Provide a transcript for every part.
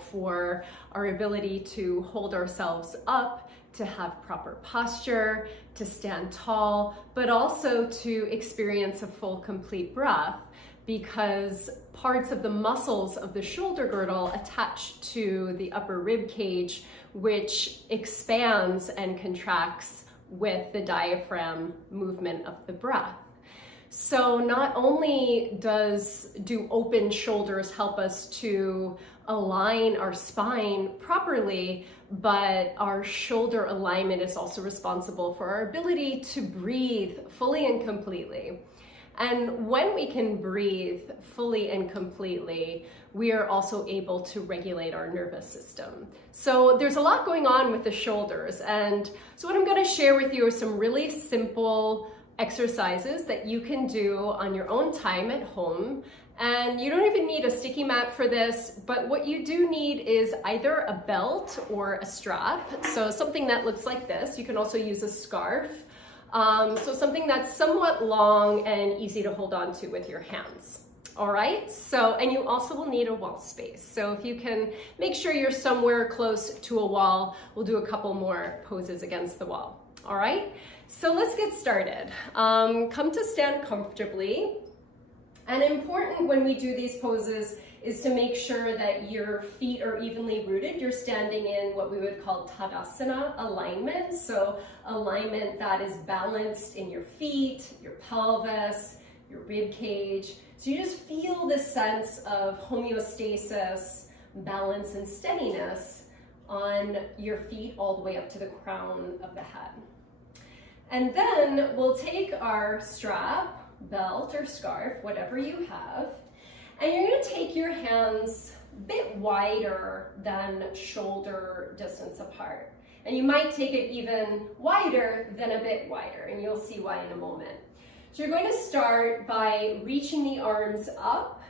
for our ability to hold ourselves up, to have proper posture, to stand tall, but also to experience a full, complete breath, because parts of the muscles of the shoulder girdle attach to the upper rib cage, which expands and contracts with the diaphragm movement of the breath. So not only do open shoulders help us to align our spine properly, but our shoulder alignment is also responsible for our ability to breathe fully and completely. And when we can breathe fully and completely, we are also able to regulate our nervous system. So there's a lot going on with the shoulders. And so what I'm going to share with you are some really simple exercises that you can do on your own time at home. And you don't even need a sticky mat for this, but what you do need is either a belt or a strap. So something that looks like this. You can also use a scarf. So something that's somewhat long and easy to hold on to with your hands. All right, so, and you also will need a wall space. So if you can make sure you're somewhere close to a wall, we'll do a couple more poses against the wall. All right, so let's get started. Come to stand comfortably. And important when we do these poses is to make sure that your feet are evenly rooted. You're standing in what we would call Tadasana alignment. So alignment that is balanced in your feet, your pelvis, your rib cage. So you just feel this sense of homeostasis, balance, and steadiness on your feet all the way up to the crown of the head. And then we'll take our strap, belt, or scarf, whatever you have, and you're going to take your hands a bit wider than shoulder distance apart. And you might take it even wider than a bit wider, and you'll see why in a moment. So you're going to start by reaching the arms up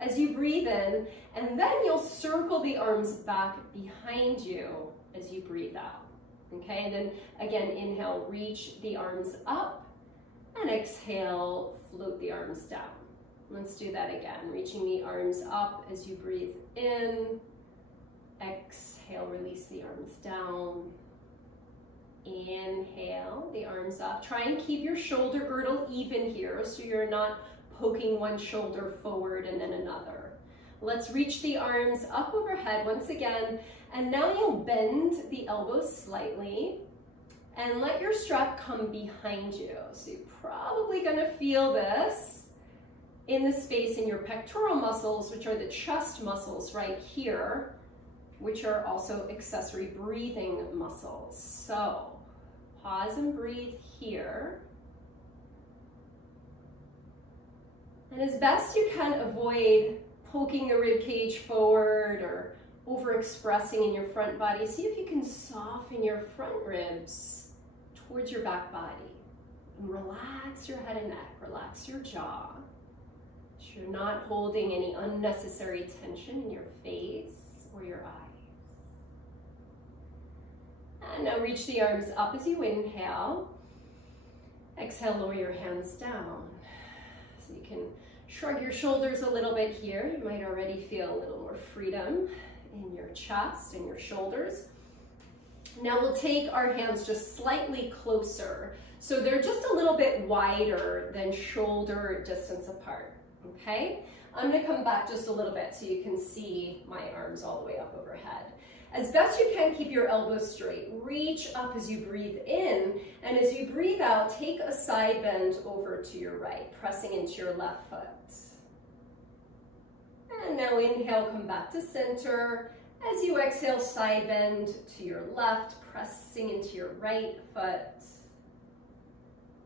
as you breathe in, and then you'll circle the arms back behind you as you breathe out. Okay, and then again, inhale, reach the arms up, and exhale, float the arms down. Let's do that again. Reaching the arms up as you breathe in. Exhale, release the arms down. Inhale, the arms up. Try and keep your shoulder girdle even here so you're not poking one shoulder forward and then another. Let's reach the arms up overhead once again. And now you'll bend the elbows slightly and let your strap come behind you. So you're probably gonna feel this in the space in your pectoral muscles, which are the chest muscles right here, which are also accessory breathing muscles. So pause and breathe here. And as best you can, avoid poking the rib cage forward or overexpressing in your front body. See if you can soften your front ribs towards your back body. And relax your head and neck, relax your jaw. You're not holding any unnecessary tension in your face or your eyes. And now reach the arms up as you inhale. Exhale, lower your hands down. So you can shrug your shoulders a little bit here. You might already feel a little more freedom in your chest and your shoulders. Now we'll take our hands just slightly closer. So they're just a little bit wider than shoulder distance apart. Okay, I'm going to come back just a little bit so you can see my arms all the way up overhead. As best you can, keep your elbows straight. Reach up as you breathe in, and as you breathe out, take a side bend over to your right, pressing into your left foot. And now inhale, come back to center. As you exhale, side bend to your left, pressing into your right foot.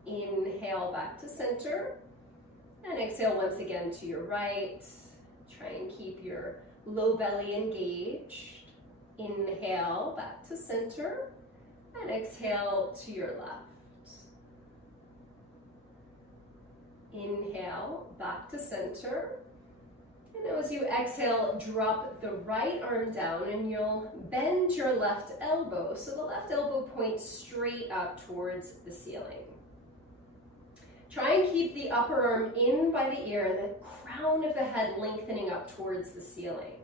Inhale, back to center. And exhale once again to your right. Try and keep your low belly engaged. Inhale, back to center. And exhale to your left. Inhale, back to center. And now as you exhale, drop the right arm down and you'll bend your left elbow. So the left elbow points straight up towards the ceiling. Try and keep the upper arm in by the ear and the crown of the head lengthening up towards the ceiling.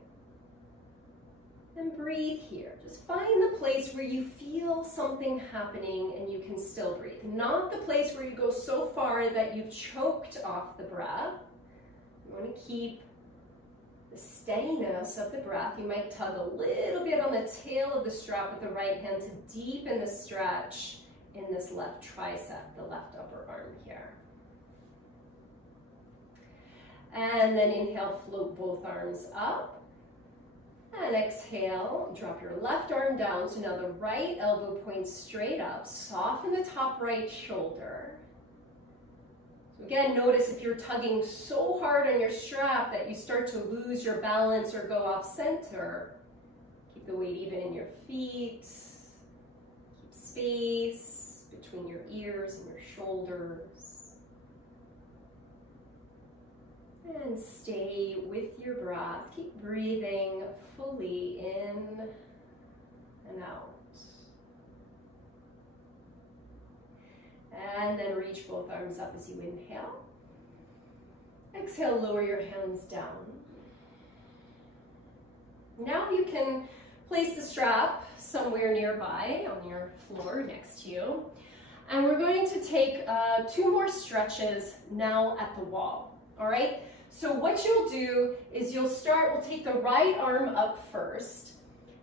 And breathe here. Just find the place where you feel something happening and you can still breathe. Not the place where you go so far that you've choked off the breath. You want to keep the steadiness of the breath. You might tug a little bit on the tail of the strap with the right hand to deepen the stretch in this left tricep, the left upper arm here. And then inhale, float both arms up. And exhale, drop your left arm down. So now the right elbow points straight up. Soften the top right shoulder. So again, notice if you're tugging so hard on your strap that you start to lose your balance or go off center, keep the weight even in your feet. Keep space between your ears and your shoulders. And stay with your breath. Keep breathing fully in and out. And then reach both arms up as you inhale. Exhale, lower your hands down. Now you can place the strap somewhere nearby on your floor next to you. And we're going to take 2 more stretches now at the wall. All right? So what you'll do is we'll take the right arm up first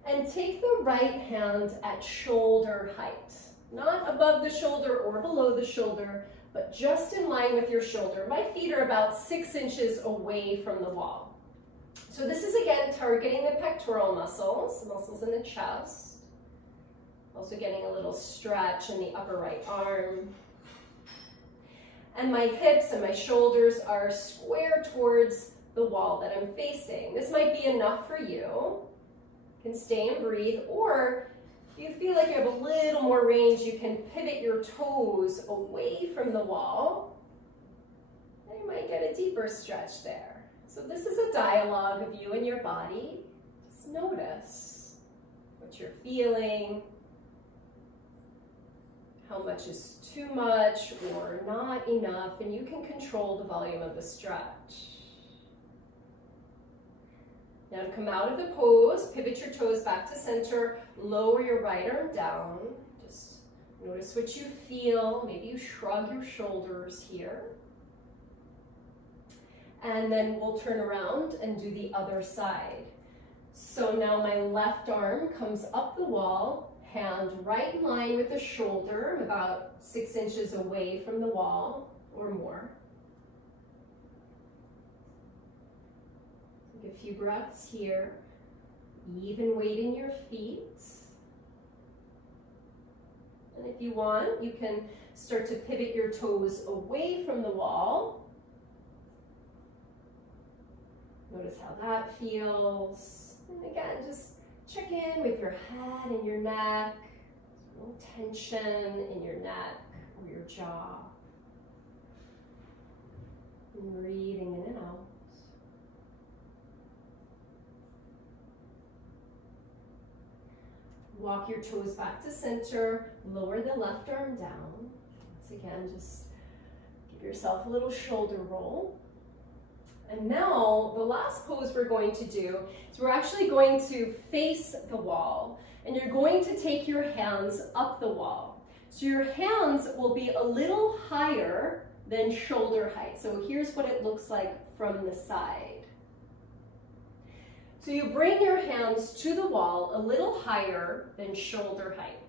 and take the right hand at shoulder height. Not above the shoulder or below the shoulder, but just in line with your shoulder. My feet are about 6 inches away from the wall. So this is again targeting the pectoral muscles in the chest. Also getting a little stretch in the upper right arm. And my hips and my shoulders are square towards the wall that I'm facing. This might be enough for you. You can stay and breathe, or if you feel like you have a little more range, you can pivot your toes away from the wall. And you might get a deeper stretch there. So this is a dialogue of you and your body. Just notice what you're feeling, how much is too much or not enough, and you can control the volume of the stretch. Now to come out of the pose, pivot your toes back to center, lower your right arm down. Just notice what you feel. Maybe you shrug your shoulders here. And then we'll turn around and do the other side. So now my left arm comes up the wall, hand right in line with the shoulder. I'm about 6 inches away from the wall or more. Take a few breaths here. Even weight in your feet. And if you want, you can start to pivot your toes away from the wall. Notice how that feels. And again, just check in with your head and your neck. There's no tension in your neck or your jaw. And breathing in and out. Walk your toes back to center. Lower the left arm down. Once again, just give yourself a little shoulder roll. And now, the last pose we're going to do is we're actually going to face the wall, and you're going to take your hands up the wall. So your hands will be a little higher than shoulder height. So here's what it looks like from the side. So you bring your hands to the wall a little higher than shoulder height.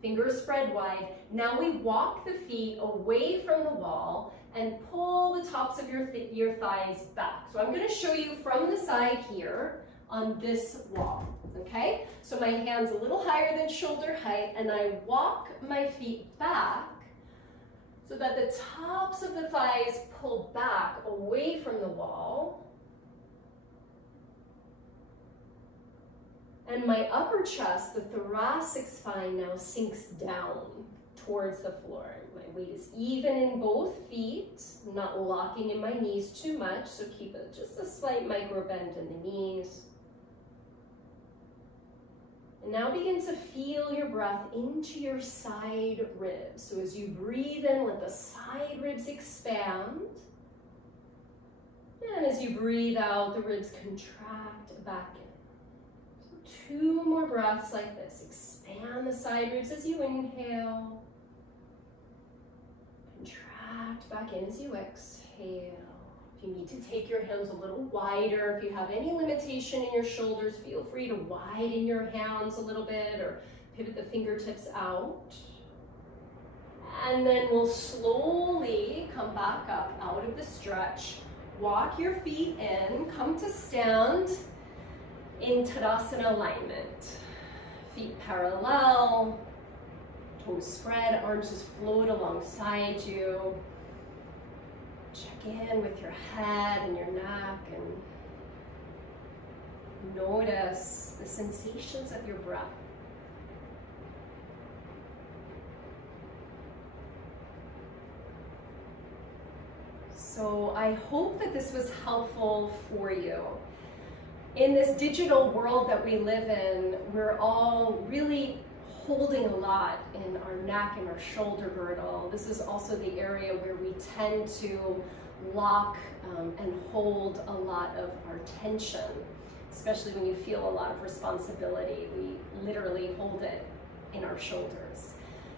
Fingers spread wide. Now we walk the feet away from the wall and pull the tops of your thighs back. So I'm going to show you from the side here on this wall, okay? So my hand's a little higher than shoulder height, and I walk my feet back so that the tops of the thighs pull back away from the wall. And my upper chest, the thoracic spine, now sinks down towards the floor. My weight is even in both feet. I'm not locking in my knees too much, so keep just a slight micro bend in the knees. And now begin to feel your breath into your side ribs. So as you breathe in, let the side ribs expand. And as you breathe out, the ribs contract back in. So 2 2 more breaths like this. Expand the side ribs as you inhale. Contract back in as you exhale. If you need to take your hands a little wider, if you have any limitation in your shoulders, feel free to widen your hands a little bit or pivot the fingertips out. And then we'll slowly come back up out of the stretch. Walk your feet in, come to stand in Tadasana alignment. Feet parallel, toes spread, arms just float alongside you. Check in with your head and your neck and notice the sensations of your breath. So I hope that this was helpful for you. In this digital world that we live in, we're all really holding a lot in our neck and our shoulder girdle. This is also the area where we tend to lock and hold a lot of our tension, especially when you feel a lot of responsibility. We literally hold it in our shoulders.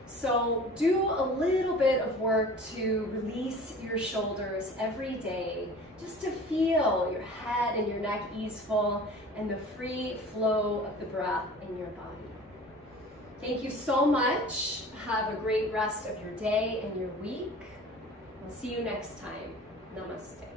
So do a little bit of work to release your shoulders every day, just to feel your head and your neck easeful and the free flow of the breath in your body. Thank you so much. Have a great rest of your day and your week. I'll see you next time. Namaste.